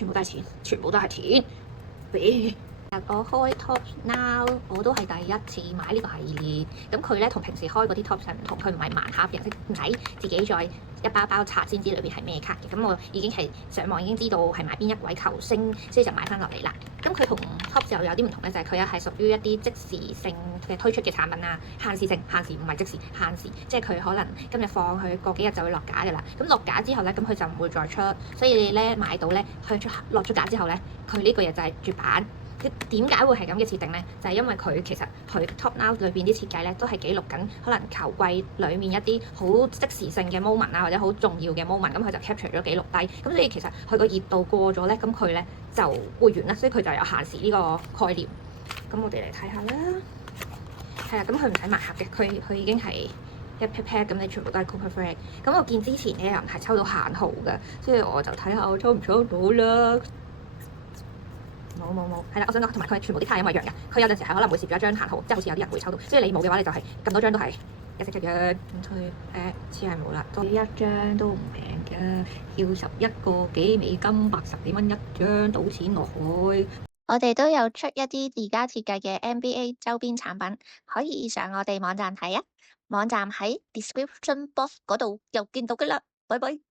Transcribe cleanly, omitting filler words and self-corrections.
全部都係錢，全部都係錢。我開 Top Now 我都係第一次買呢個系列，咁佢咧同平時開嗰啲 Top 係唔同，佢唔係盲盒形式，唔使自己再一包包拆先知裏邊係咩卡嘅。咁我已經係上網已經知道係買邊一位球星，所以就買翻落嚟啦。咁佢同 Top 又有啲唔同咧，就係佢係屬於一啲即時性嘅推出嘅產品啊，限時性，限時唔係即時，限時，即係佢可能今日放佢過幾日就會落架㗎啦。咁落架之後咧，咁佢就唔會再出，所以你咧買到咧，佢落咗架之後咧，佢呢個嘢就係絕版。點解會係咁嘅設定呢？就係因為佢其實佢 Top Now 裏邊啲設計咧，都係記錄緊可能球季裡面一啲好即時性嘅 moment 啊，或者好重要嘅 moment，咁佢就 capture 咗記錄低。咁所以其實佢個熱度過咗咧，咁佢咧就會完啦，所以佢就有限時呢個概念。咁我哋嚟睇下啦。係啊，咁佢唔使盲盒嘅，佢已經係一 pair 咁，你全部都係 Cooper Flag。咁我見之前咧有人係抽到限號嘅，所以我就睇下我抽唔抽到啦。冇，係啦，我想講，同埋佢全部啲卡係一模一樣嘅，佢有陣時係可能會攝咗一張限號，即係好似有啲人會抽到，所以你冇嘅話，你就係咁多張都係一式一樣。咁佢似係冇啦，多一張都唔平嘅，要11個幾美金，80幾蚊一張，賭錢落海。我哋都有出一啲自家設計嘅 NBA 周邊產品，可以上我哋網站睇啊，網站喺 description box 嗰度又見到㗎啦，拜拜。